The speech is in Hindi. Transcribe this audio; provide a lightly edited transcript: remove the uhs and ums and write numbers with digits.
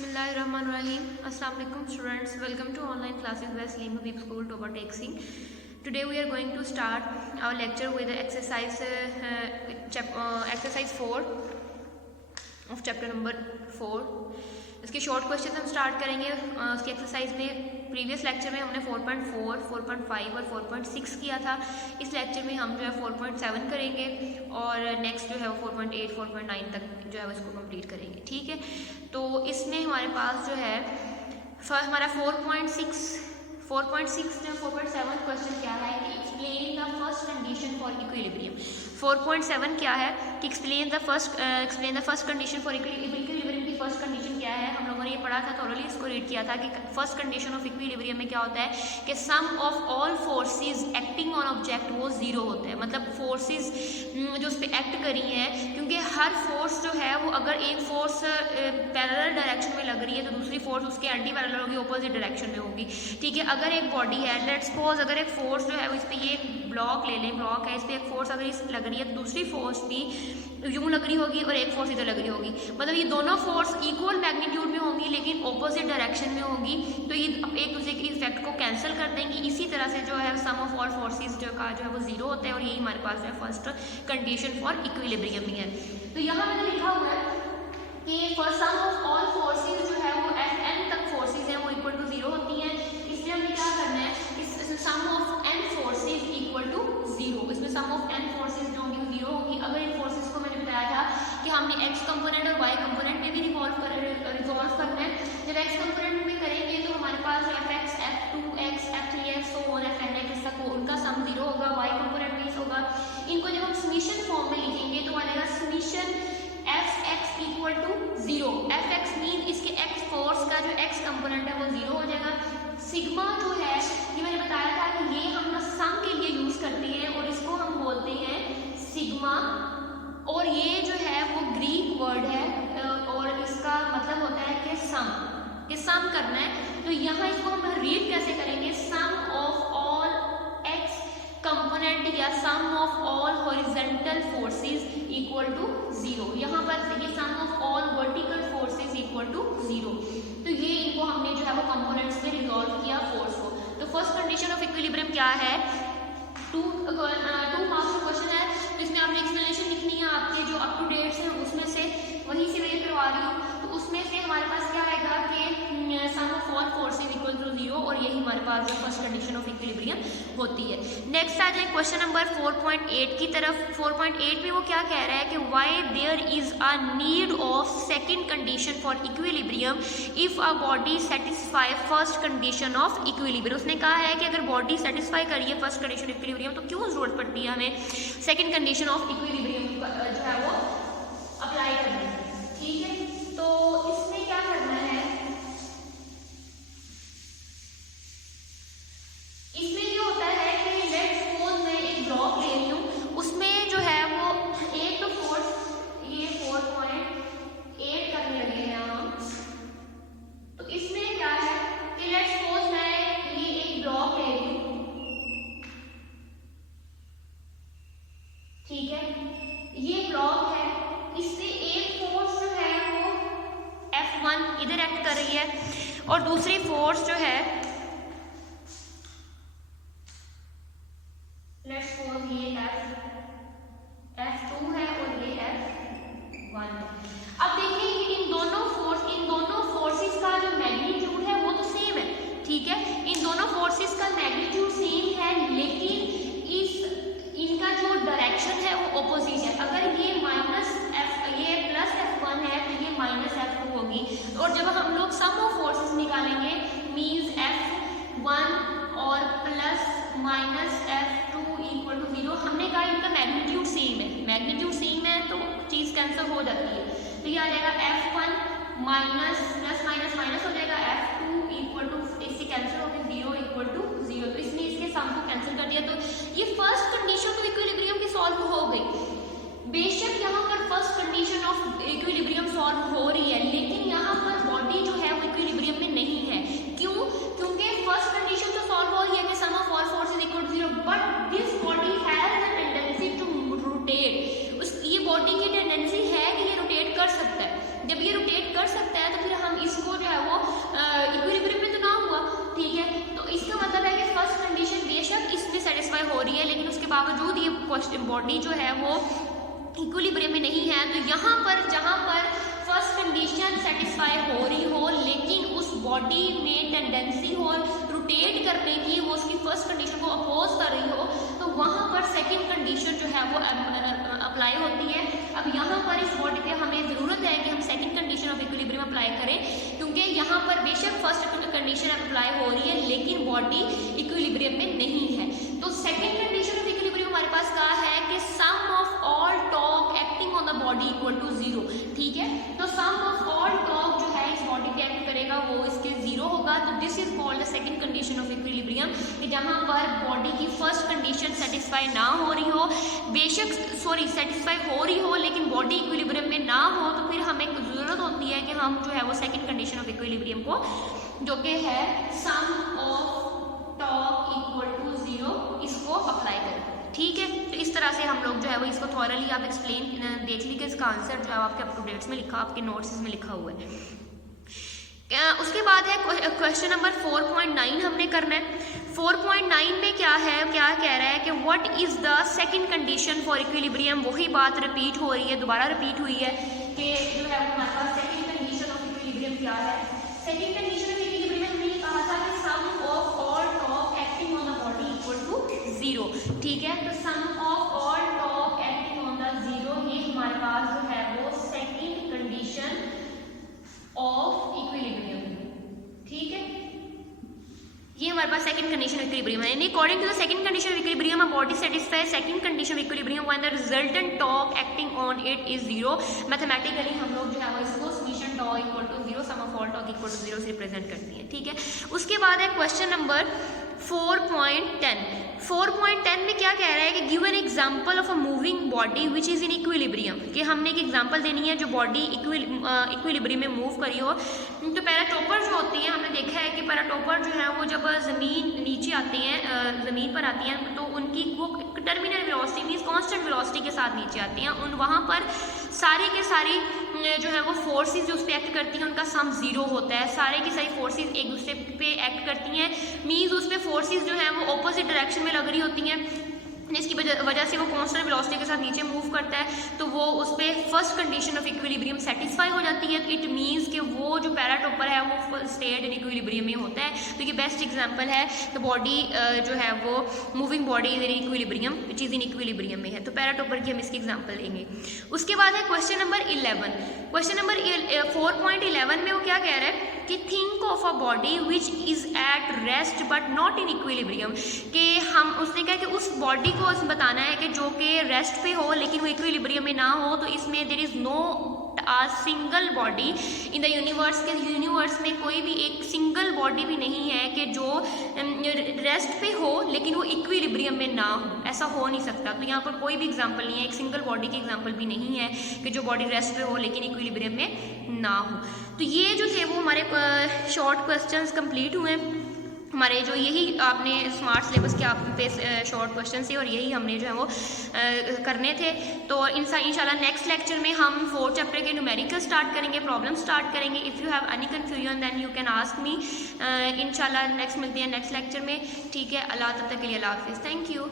Bismillahirrahmanirrahim. Assalamu alaikum students. Welcome to online classes by Salim Habib School Toba Taxing. Today we are going to start our lecture with the exercise 4 of chapter number 4. इसके शॉर्ट क्वेश्चन हम स्टार्ट करेंगे। उसकी एक्सरसाइज में प्रीवियस लेक्चर में हमने 4.4, 4.5 और 4.6 किया था। इस लेक्चर में हम जो है 4.7 करेंगे और नेक्स्ट जो है वो 4.8, 4.9 तक जो है उसको कंप्लीट करेंगे। ठीक है, तो इसमें हमारे पास जो है हमारा 4.6 जो 4.7 क्वेश्चन क्या है कि explain the first condition for equilibrium. 4.7 क्या है कि explain the first condition for equilibrium की फर्स्ट कंडीशन क्या है। हम लोगों ने ये पढ़ा था, थोरली इसको रीड किया था कि फर्स्ट कंडीशन ऑफ इक्विलिब्रियम में क्या होता है कि sum of all forces acting on object वो जीरो होता है। मतलब फोर्सेस जो उस पर एक्ट करी हैं, क्योंकि हर फोर्स जो है वो अगर एक फोर्स पैरेलल डायरेक्शन में लग रही है तो दूसरी फोर्स उसके एंटी पैरेलल होगी, अपोजिट डायरेक्शन में होगी। ठीक है, अगर एक बॉडी है, लेट्स सपोज अगर एक फोर्स जो है वो इस पर ये ब्लॉक ले लें, ब्लॉक है, इस पर एक फोर्स अगर इस लग रही है तो दूसरी फोर्स भी यूं लग रही होगी और एक फोर्स इधर लग रही होगी। मतलब ये दोनों फोर्स इक्वल मैग्नीट्यूड में होंगी लेकिन ऑपोजिट डायरेक्शन में होगी, तो ये एक दूसरे के इफेक्ट को कैंसिल कर देंगी। इसी तरह से जो है सम ऑफ ऑल फोर्सेस जो है वो जीरो होता है और यही हमारे पास जो है फर्स्ट कंडीशन फॉर इक्विलिब्रियम में है। तो यहाँ मैंने लिखा हुआ है कि for sum of all forces जो है वो Fn तक फोर्सेस हैं वो इक्वल टू जीरो होती हैं। इसलिए हमें क्या करना है, sum of n forces equal to zero. इसमें सम ऑफ n फोर्सेस जो होंगी वो जीरो होगी। अगर इन फोर्सेस को मैंने बताया था कि हमने x कंपोनेंट और y कंपोनेंट में भी रिजॉल्व करना है। जब x कंपोनेंट में करेंगे तो हमारे पास fx, f2x, f3x और fnx तक उनका सम जीरो होगा, y कंपोनेंट में होगा। इनको जब हम समीशन फॉर्म में लिखेंगे तो हमारे पास summation fx equal to zero. fx mean इसके x फोर्स का जो x कंपोनेंट है वो जीरो हो जाएगा। सिग्मा जो है ये मैंने बताया था कि ये हम लोग सम के लिए यूज करते हैं और इसको हम बोलते हैं सिग्मा, और ये जो है वो ग्रीक वर्ड है और इसका मतलब होता है कि सम करना है। तो यहाँ इसको हम रीड कैसे करेंगे, sum of all x component या sum of all horizontal forces equal to zero. यहाँ पर ये sum of all vertical forces equal to zero. तो ये इनको हमने जो है वो कंपोनेंट्स में रिजॉल्व किया फोर्स को। तो फर्स्ट कंडीशन ऑफ इक्विलिब्रियम क्या है, टू मार्क्स का क्वेश्चन है, तो इसमें आपने एक्सप्लेनेशन लिखनी है। आपके जो अप टू डेट्स हैं उसमें से वहीं से मैं करवा रही हूँ। तो उसमें से हमारे पास क्या आएगा कि sum of all forces equal to zero, और यही हमारे पास जो फर्स्ट कंडीशन ऑफ इक्विलिब्रियम होती है। नेक्स्ट आ जाए क्वेश्चन नंबर 4.8 की तरफ। 4.8 में वो क्या कह रहा है कि why there is a need of second condition for equilibrium if a body satisfy first condition of equilibrium. उसने कहा है कि अगर बॉडी सेटिस्फाई करिए फर्स्ट कंडीशन इक्विलिब्रियम तो क्यों जरूरत पड़ती है हमें सेकंड कंडीशन ऑफ इक्विलिब्रियम जो है वो अप्लाई करनी है। ठीक है, तो इसमें क्या करना है, इसमें ये होता है कि लेट्स सपोज मैं एक ब्लॉक ले रही हूँ, उसमें जो है वो एक तो फोर्स ये 4.8 करने लगे हैं हम। तो इसमें क्या है कि लेट्स सपोज मैं ये एक ब्लॉक ले रही हूँ, ठीक है, ये ब्लॉक है, इससे एक फोर्स जो है वो F1 इधर एक्ट कर रही है और दूसरी फोर्स जो है लेट्स सपोज ये F2 है और ये F1 है। अब देखिए इन दोनों फोर्सेस का जो मैग्नीट्यूड है वो तो सेम है। ठीक है, इन दोनों फोर्सेस का मैग्नीट्यूड सेम है लेकिन इनका जो डायरेक्शन है वो ऑपोजिट है। अगर ये ये प्लस F1 है तो ये माइनस F2 होगी, और जब हम लोग सम ऑफ फोर्सेस निकालेंगे मींस F1 और plus minus F2 equal to zero. हमने कहा इनका मैग्नीट्यूड सेम है तो चीज कैंसिल हो जाती है। तो ये आ जाएगा F1 minus plus minus minus हो जाएगा, F2 इक्वल टू इससे कैंसिल होकर जीरो इक्वल टू जीरो। तो इसने इसके सम को कैंसिल कर दिया। तो ये फर्स्ट कंडीशन तो इक्विलिब्रियम की सॉल्व हो गई। बेशक यहाँ पर first condition of equilibrium solve हो रही है लेकिन यहाँ पर बॉडी जो है वो इक्विलिब्रियम में नहीं है। क्यों? क्योंकि फर्स्ट कंडीशन तो सॉल्व हो रही है कि sum of all forces equal to zero, but this body has a tendency to rotate. ये बॉडी की टेंडेंसी है कि ये रोटेट कर सकता है। जब ये रोटेट कर सकता है तो फिर हम इसको बावजूद ये बॉडी जो है वो इक्विलिब्रियम में नहीं है, तो यहाँ पर जहाँ पर फर्स्ट कंडीशन सेटिस्फाई हो रही हो लेकिन उस बॉडी में टेंडेंसी हो रोटेट करने की, वो उसकी फर्स्ट कंडीशन को अपोज कर रही हो, तो वहाँ पर सेकंड कंडीशन जो है वो अप्लाई होती है। अब यहाँ पर इस बॉडी पे हमें ज़रूरत है कि हम second condition of equilibrium apply करें, क्योंकि यहाँ पर बेशक फर्स्ट कंडीशन अप्लाई हो रही है लेकिन बॉडी इक्विलिब्रियम में नहीं है। तो सेकंड कंडीशन ऑफ इक्विलिब्रियम हमारे पास कहा है कि sum of all torque acting on the body equal to 0, ठीक है। तो सम ऑफ ऑल टॉर्क जो है इस बॉडी पे एक्ट करेगा वो इसके 0 होगा। तो this is called the second condition of equilibrium, कि जहाँ पर बॉडी की फर्स्ट कंडीशन सेटिस्फाई ना हो रही हो, बेशक सेटिस्फाई हो रही हो लेकिन बॉडी इक्विलिब्रियम में ना हो, तो फिर हमें ज़रूरत होती है कि हम जो है वो सेकंड कंडीशन ऑफ इक्विलिब्रियम को, जो कि है sum of torque equal to 0, इसको अप्लाई करें, ठीक है। तो इस तरह से हम लोग जो है वो इसको थॉरली आप एक्सप्लेन देख लीजिए, इसका आंसर जो है आपके अप टू डेट्स में लिखा, आपके नोट्स में लिखा हुआ है। उसके बाद है क्वेश्चन नंबर 4.9 हमने करना है। 4.9 में क्या है, क्या कह रहा है कि what is the second condition for equilibrium. वही बात रिपीट हो रही है, दोबारा रिपीट हुई है कि जो है हमारे पास सेकंड कंडीशन ऑफ इक्विलिब्रियम क्या है। सेकंड कंडीशन ऑफ इक्विलिब्रियम में हमने कहा था कि sum of all torque acting on the body equal to 0, ठीक है। तो sum of all torque acting on the 0, ये हमारे पास जो है वो सेकंड कंडीशन ऑफ इक्विलिब्रियम, ठीक है। ये हमारे पास सेकंड कंडीशन ऑफ इक्विलिब्रियम है। According to the second condition of equilibrium, a body satisfy second condition of equilibrium when the resultant torque acting on it is 0। Mathematically हम लोग जो है वो इसको summation torque equal to 0, sum of all torque equal to 0 से रिप्रेजेंट करती है, ठीक है। उसके बाद है क्वेश्चन नंबर 4.10। 4.10 में क्या कह रहा है कि give an example of a moving body which is in equilibrium, कि हमने एक एग्जांपल देनी है जो बॉडी इक्विलिब्रियम में मूव करी हो। तो पैराटोपर जो होती है, हमने देखा है कि पैराटोपर जो है वो जब ज़मीन नीचे आती हैं, ज़मीन पर आती हैं, तो उनकी वो terminal velocity means constant velocity के साथ नीचे आती हैं। उन वहाँ पर सारी के सारी जो है वो फोर्सेस जो उस पर एक्ट करती हैं उनका सम 0 होता है। सारे की सारी फोर्सेस एक दूसरे पे एक्ट करती हैं, मीन्स उस पर फोर्सेस जो हैं वो ऑपोजिट डायरेक्शन में लग रही होती हैं, इसकी वजह से वो कांस्टेंट वेलोसिटी के साथ नीचे मूव करता है, तो वो उस पर first condition of equilibrium satisfy हो जाती है। इट मीन्स कि वो जो पैराटोपर है वो स्टेट इन इक्विलिब्रियम में होता है। तो ये बेस्ट एग्जांपल है कि बॉडी जो है वो moving body is in equilibrium which is in equilibrium में है। तो पैराटोपर की हम इसकी एग्जाम्पल लेंगे। उसके बाद है क्वेश्चन नंबर 11। क्वेश्चन नंबर 4.11 में वो क्या कह रहा है कि think of a body which is at rest but not in equilibrium, कि हम उसने कहा कि उस बॉडी को बताना है कि जो कि रेस्ट पे हो लेकिन वो इक्विलिब्रियम में ना हो। तो इसमें there is no uh single body in the universe, के यूनिवर्स में कोई भी एक सिंगल बॉडी भी नहीं है कि जो रेस्ट पे हो लेकिन वो इक्विलिब्रियम में ना हो, ऐसा हो नहीं सकता। तो यहाँ पर कोई भी एग्जांपल नहीं है, एक सिंगल बॉडी की एग्जांपल भी नहीं है कि जो बॉडी रेस्ट पे हो लेकिन इक्विलिब्रियम में ना हो। तो ये जो थे वो हमारे शॉर्ट क्वेश्चंस कंप्लीट हुए। हमारे जो यही आपने स्मार्ट सिलेबस के आप पे शॉर्ट क्वेश्चन थे और यही हमने जो है वो करने थे। तो इंशाल्लाह नेक्स्ट लेक्चर में हम 4th चैप्टर के न्यूमेरिकल स्टार्ट करेंगे, प्रॉब्लम स्टार्ट करेंगे। If you have any confusion then you can ask me. इंशाल्लाह नेक्स्ट मिलते हैं नेक्स्ट लेक्चर में, ठीक है। अल्लाह तब तक के लिए अल्लाह हाफिज़, थैंक यू।